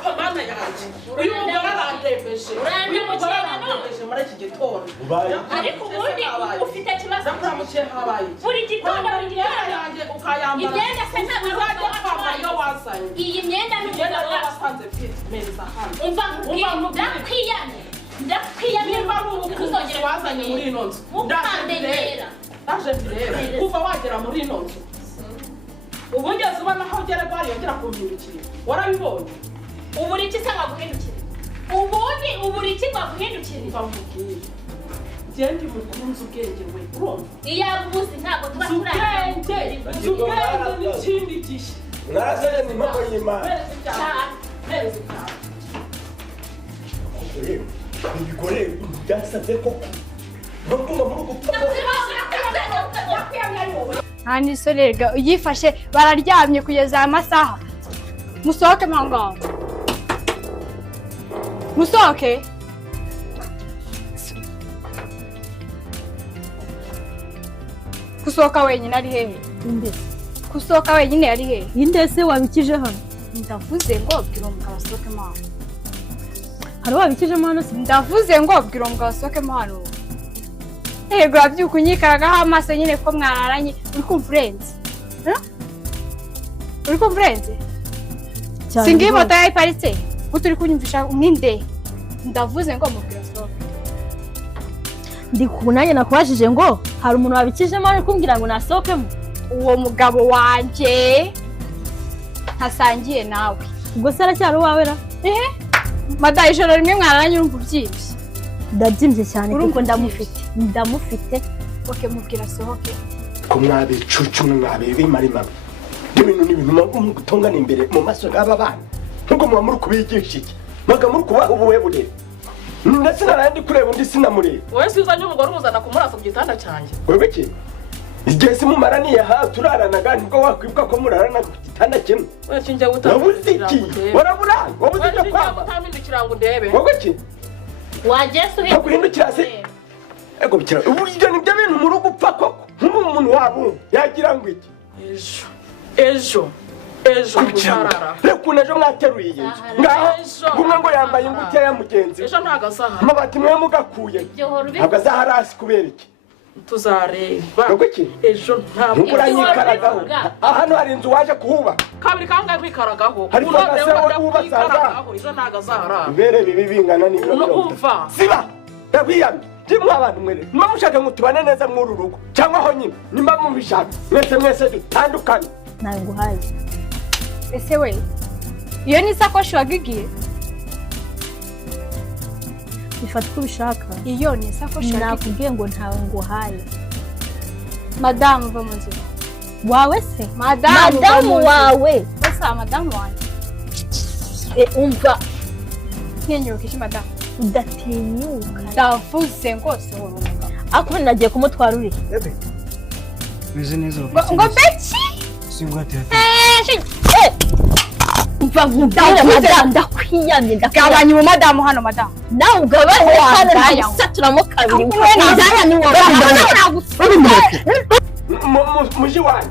ariko mana yaje uyu mugore arandembeje muri iki gitondo ariko ubundi ufite kibazo kuramukiye habaye buri gitondo yanjye ukayambara imyenda se ntabwo kwambara iyo wazanye iyi myenda n'umugabo wasanze mfite meza hano umva ndakwiyamye niba ari umukuzi wazanye muri ino nzu ndaje mbireba kuva wagera muri ino nzu ubundi ubona aho ugera bwari yongera kumpindukira warabibonye ubura iki se waguhindukira ubura iki waguhindukira bamubwiye genda mukunze ubwenge we urumva iyo abuzi ntabwo tuba ubwenge n'ikindi gishya narazanye ni mpamvu y'Imana neza cyane ibigore byasaze koko bakuma muri gupfa Hani sorega uyifashe bararyamye kugeza amasaha musohoke mangao musohoke kusohoka wenyine ari hehe inde kusohoka wenyine ari hehe inde se wabikije hano ndavuze ngo bwira umugabo asohoke hano hari wabikije hano se ndavuze ngo bwira umugabo asohoke hano yego abyuka unyikaragaho amaso nyine ko mwararanye uri kumvurenze uri kumvurenze singiye moto yayiparitse guto uri kunyumvisha nk'inde ndavuze ngo mubwira asohoke ndi kubunanye nakubajije ngo hari umuntu wabikijemo ari kumbwira ngo nasohokemo uwo mugabo wanje ntasangiye nawe ubwo se aracyari uwawe ra madayi ijoro rimwe mwararanye urumva ubyibye ndabyimbye cyane kuko ndamufite oke mubwira asohoke ko mwabicucu mwabibi marima ibintu n'ibintu mu gutongana imbere mu maso y'aba bana nubwo muba muri kubigisha iki maga muri kuba ubuwebure ndetse narandi kureba undi sinamureba wowe si uzanye umugore umuzana kumurasa ku gitanda cyanjye wewe ki igihe simumaraniye aha turaranaga nibwo wakwibuka ko murarana ku gitanda kimwe we kinjye guta wabuze iki waraburana wabuze icyo kwamba utambindukira ngo ndebe wowe ki wagese uhe guhindukira se ego bikira uburyo nibyo bintu mu rugo upfa koko nk'umuntu wabo yagira ngo iki ejo kujarara reka ejo mwateruye inzu ngaho gumwe ngo yambaye ingute ya mugenzi ejo ntago azaha amabati mwe mugakuye ntabwo azahara hasi kubera iki tuzareba ejo ntabwo uranyikaragaho hano hari inzu waje kuhuba kabiri kangahe kwikaragaho ariko agase wubasaza ejo ntago azahara bere bibi bingana n'ibyo umva siba ndabiyamye timwe abantu mwere nimba mushaka ngo tubane neza mw'uru rugo cyangwa aho nyine nimba mubishaka mwese dutandukane nawe nguhaye ese we iyo ni isakoshi wagigiye bifata uko ubishaka iyo ni isakoshi nakubwiye ngo ntawe nguhaye madamu uva mu nzira wawe se madamu wawe basa madamu wanjye umva ntinyuke iki madamu udatinyuka ndavuze ngo sohora umugabo ako nagiye kumutwara uri bize neza ngo beki singwate umva nkubwire madamu ndakwiyamye gabanya uwo madamu hano madamu nawe ugabanye hano ndagusaturamo kabiri ndaya ni muji wanyu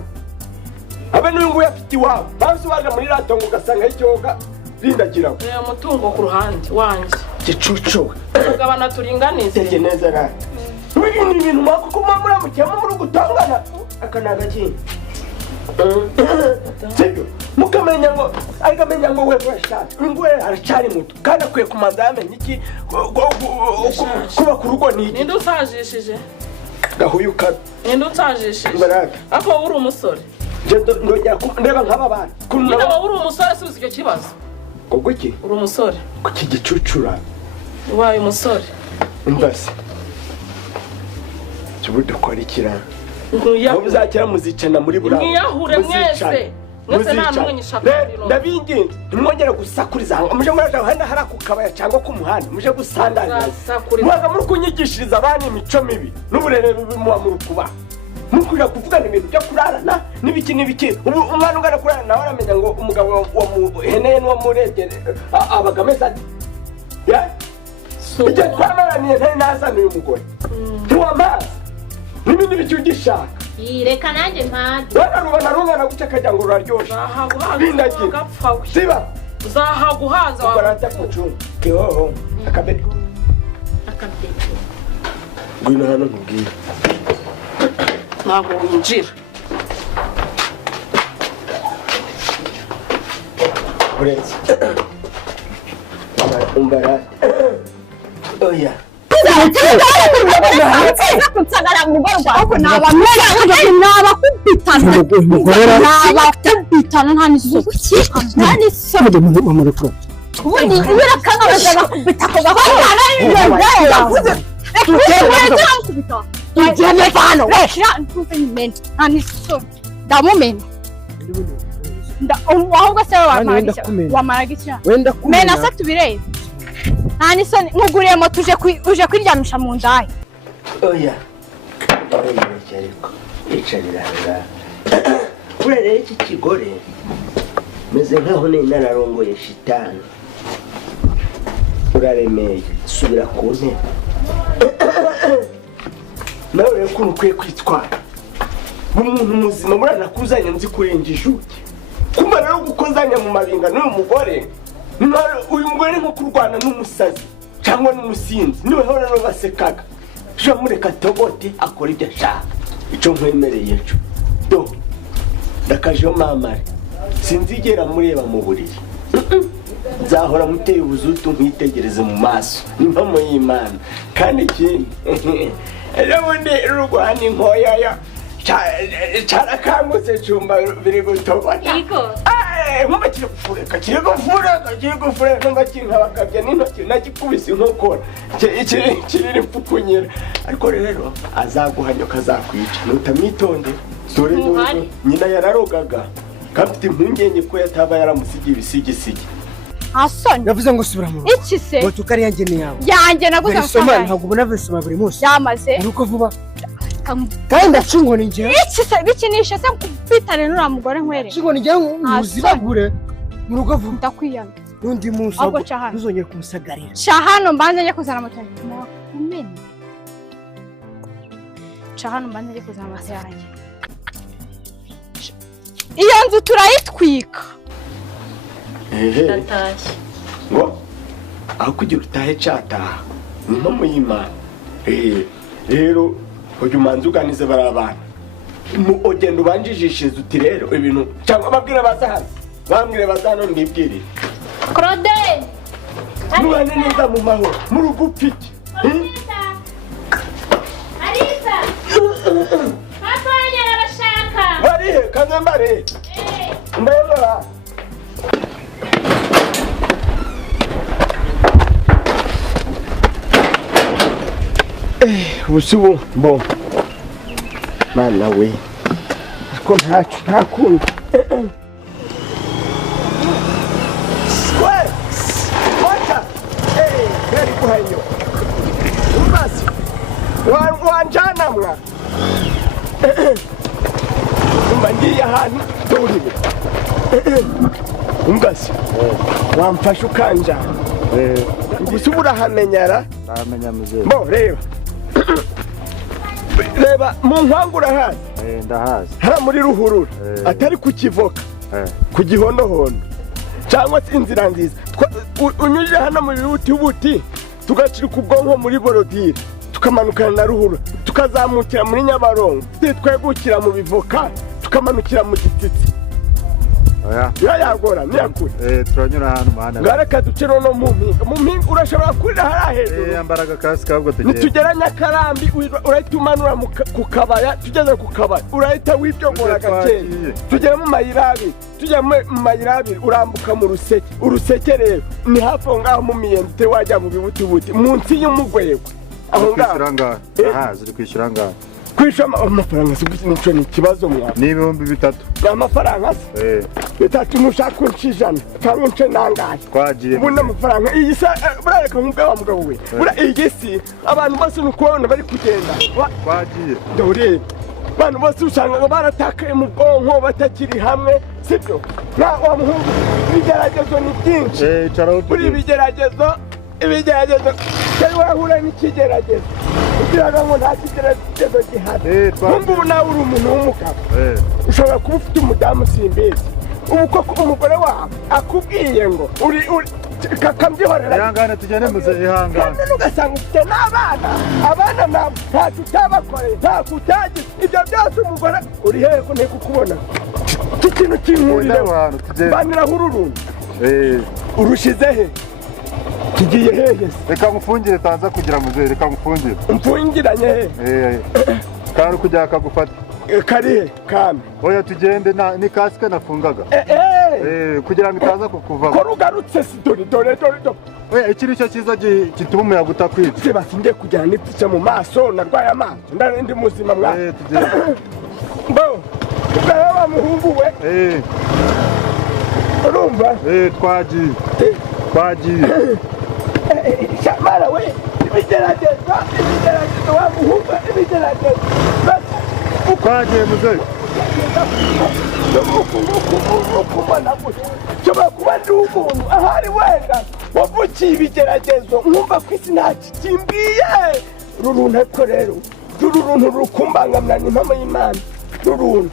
abe n'uyu nguyu afite iwabo basi waje muri ratongo ugasanga y'icyoga rindagiraho umutungo ku ruhande wanjye gicucu tugabana turinganize tege neza rati uyu ni ibintu mwako kuma muramukiyemo muri gutangana akanaga kindi sibyo mukamenya ngo agamenya ngo wewe washatse ingwe aracari muto kandi akwiye kumanza yamenye iki kuba ku rugo ni iki ninde usajishije gahuyuka ninde usajishije baraka ako uri umusore ndongera ndeba nk'aba bana nyine wowe uri umusore subiza icyo kibazo ubwo iki uri umusore kuki gicucura waye umusore mbase cyubude kora ikirana nkuya muzakira muzicana muri burabo mwiyahure mwese mwese nta numwe nyishaka ndabinginze ntimwongere gusakuriza hanga muje muraje hano hari akukabaya cyangwa ku muhanda muje gusandana mwaga muri kunyigishiriza abana imico mibi n'uburere bubi muba muri kuba mukwira kuvugana ibintu byo kurarana n'ibiki ubu umwana ungana kurarana nawe aramenya ngo umugabo wamuheneye n'uwamuregere abagameze ati icyo twamaraniye ntari nazana uyu mugore ntiwamazi n'ibindi biki ugishaka reka nanjye mpande wana rubona rungana guca akajya ngo ruraryoshe bindagira siba uzahaguhaza wawe barata kucu kihoho akabede ngwino hano nkubwira ntabwo winjira uretse umbara oya kunsagara mu barwa ahubwo nabamera nabakubitana nabakubitana nta n'isuku nta n'isuku ubundi birakanga bazaga kubita ko gahora yavuze tugende hano wesha ntumenye nta n'isuku ndamumena ahubwo se wamaraga iki mena se tubirebe nta n'isoni nkuguriyemo uje kwiryamisha mu ndayi oya ariko yicarira hanga urareba iki kigore meze nkaho nari nararongoye shitani uraremeye subira ku ntebe nawe rero ukuntu ukwiye kwitwara umuntu muzima muranakuzanya nzi kurenga ijuki kumva rero gukozanya mu mabinga n'uyu mugore uyu mugore ni nko kurwana n'umusazi cyangwa n'umusinzi niwe hora rero basekaga ejo mureka tobote akora ibyo ashaka icyo nkwemereye cyo do ndakajeho mamare sinzigera mureba mu buriri nzahora muteye ubuzutu nkitegereze mu maso n'impamo y'Imana kandi ikindi ejo bundi rurwana inkoyaya cyarakangutse cumba biri gutobana nkumva kiri gufureka numva kinkabakabya n'intoki nakikubise inkokora kiriri mpfukunyira ariko rero azaguhanyoka azakwica nutamwitonde dore nyina yararogaga kandi mfite impungenge ko yataba yaramusigiye ibisigisigi asoni yavuze ngo subira mu iki se ngo tukari yanjye yawe yanjye naguze amafaranga ntabwo ubona vesoma buri munsi yamaze uruko vuba kandi acungo ni njye iki se bikinisha se kubitane n'ura mugore nkwere acungo ni njye muzibagure mu rugo vuba ndakwiyanga n'undi munsi uzongera kumusagarira cahano mbanze njye kuzana moto kumena cahano mbanze njye kuzana amase yanjye iyo nzu turayitwika natashye ngo aho kugira utahe cataha ni impamo y'Imana rero ujya umanza uganize barabana ugenda ubanjijishiriza uti rero ibintu cyangwa babwire baza hano bambwire baza hano mbibwirire Claude mubane neza mu mahoro mu rugo upfike Arisa papa yarabashaka barihe kazambare mbona ubusubu bo mana we ko nta kundi yari kuhanyo umbasi wanjanamwa umba ngiye ahantu turime umbasi wamfashe ukanjana gusa ubu urahamenyara bo reba mu nkangu urahazi ndahazi hara muri ruhurura atari ku kivoka ku gihondohondo cyangwa se inzira nziza unyujije hano mu bibuti tugacirika ubwonko muri borodire tukamanukana na ruhurura tukazamukira muri Nyabarongo twegukira mu bivoka tukamanukira mu gitsitsi yagora niyakure turanyura hano muhanda ngareka duce no mu mpinga urashobora kurira hariya hejuru yambaraga kasike ahubwo tugenda nitugera Nyakarambi urahita umanura ku kabaya tugeze ku kabaya urahita wibyogora gake tugera mu mayira abiri tujya mu mayira abiri urambuka mu uruseke rero ni hafi aho ngaho mu Miyende wajya mu bibuti munsi y'umugwego aho ngaho uri kwishyura ngaho kwishyura amafaranga nico ni ikibazo mwana ni 3,000 amafaranga se bitatu nushaka unshijana cyangwa unce nangaye twagiye ubona amafaranga iyi sa burareka nk'ubwa mugabo we bura iyi si abantu bose nukubona bari kugenda twagiye dore abantu bose usanga baratakaye mu bwonko batakiri hamwe sibyo na wa muhungu ibigeragezo ni byinshi buri ibigeragezo cyari wahura n'ikigeragezo kugira ngo nta kigeragezo gihari nkumva ubu nawe uri umuntu w'umugabo ushobora kuba ufite umudamu simbizi ubu koko umugore wawe akubwiye ngo uri kakambyihorera ihangane tugende muze ihangane kandi ugasanga ufite n'abana abana nabo ntacyo utabakoreye ntacyo utagize ibyo byose umugore uri hehe ko ntikukubona iki kintu kinkurire baniraho ururundu urushize he tugiye hehe reka ngufungire taza kugira muze reka ngufungire mfungiranye he kandi kujya akagufata karihe kame oya tugende ni kasike nafungaga kugira ngo itaza kukuva ko rugarutse si dore oya iki nicyo cyiza gituma umuyaga utakwica se basingiye kujyana n'ipfica mu maso narwaye amaso ndi muzima mwa bo ubwawe wa muhungu we urumva twagiye shamara we ibigeragezo wa muhungu ibigeragezo twagiye muzehe nshobora kuba ndi umuntu ahari wenda wavukiye ibigeragezo nkumva ko isi ntacyo kimbwiye ruruntu ariko rero ruruntu rukumbangamira ni impamo y'Imana ruruntu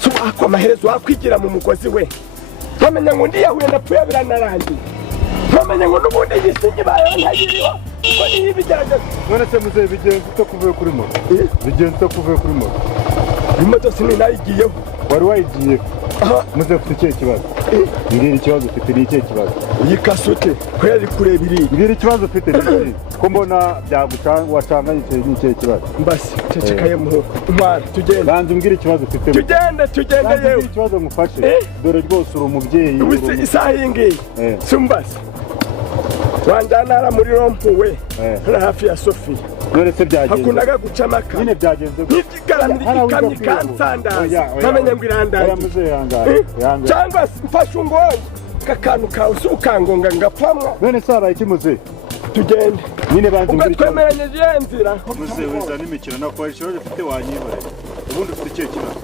si wakwa amaherezo wakwigira mu mugozi we nkamenya ngo ndiyahuye napfuye biranarangiye nkamenya ngo n'ubundi yisinye bayeho ntayiriho kuko niyo ibigeragezo none se muzehe bigenze utakuvuye kuri moto bigenze utakuvuye kuri moto imoto sinayigiyeho wari wayigiyeho muze ufite ikihe kibazo mbwira ikibazo ufite ni ikihe kibazo iyi kasute ko yari kureba iriya mbwira ikibazo ufite ni ikihe ko mbona wacanganye ni ikihe kibazo mbasi cecekaye muhungu ntwara tugende banza umbwira ikibazo ufite tugende yewe ikibazo ngufashe dore rwose uri umubyeyi isaha iyi ngiyi sumbasi wanjyana muri rompuwe hano hafi ya sofiya none se byagenze hakundaga guca amaka nyine byagenze n'igigaramira ikamyo ikansandaza nkamenya ngo irandaye cyangwa mfashe ungonge kakantu kawe si ukangonga ngapfamwa none se habaye iki muzehe tugende nyine banza ubwo twemeranyije iyo nzira muzehe wiza n'imikino nakora ikibazo ufite wanyibare ubundi ufite ikihe kibazo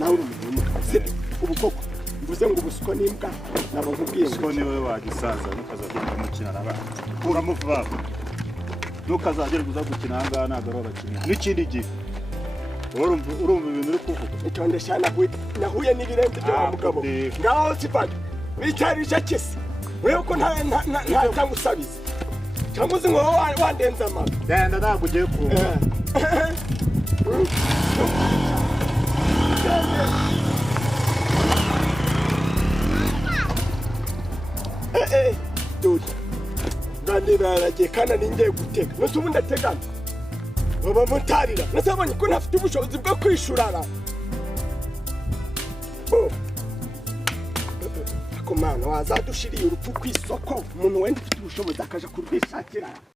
nawe uri umuntu ubu koko mvuze ngo ubusiko n'imbwa nabo nkubwiye ubusiko niwe wagisaza ntukazagenda umukina n'abana kuramo vuba ntukazagere uza gukina aha ngaha ntabwo ari abakinnyi n'ikindi gihe urumva ibintu uri kuvuga itondesha nahuye n'ibirenze byo wa mugabo ngaho sifata wicarisha kisi urebe ko nta gusabiza cyangwa uzi ngo wandenze amabi genda ntabwo ugiye kumva dore nganiraragiye kandi ningiye gutega nose ubundi ategana baba mutarira nasabonye ko ntafite ubushobozi bwo kwishurara ako mana wazadushiriye urupfu ku isoko umuntu wenda ufite ubushobozi akaja kurwishakira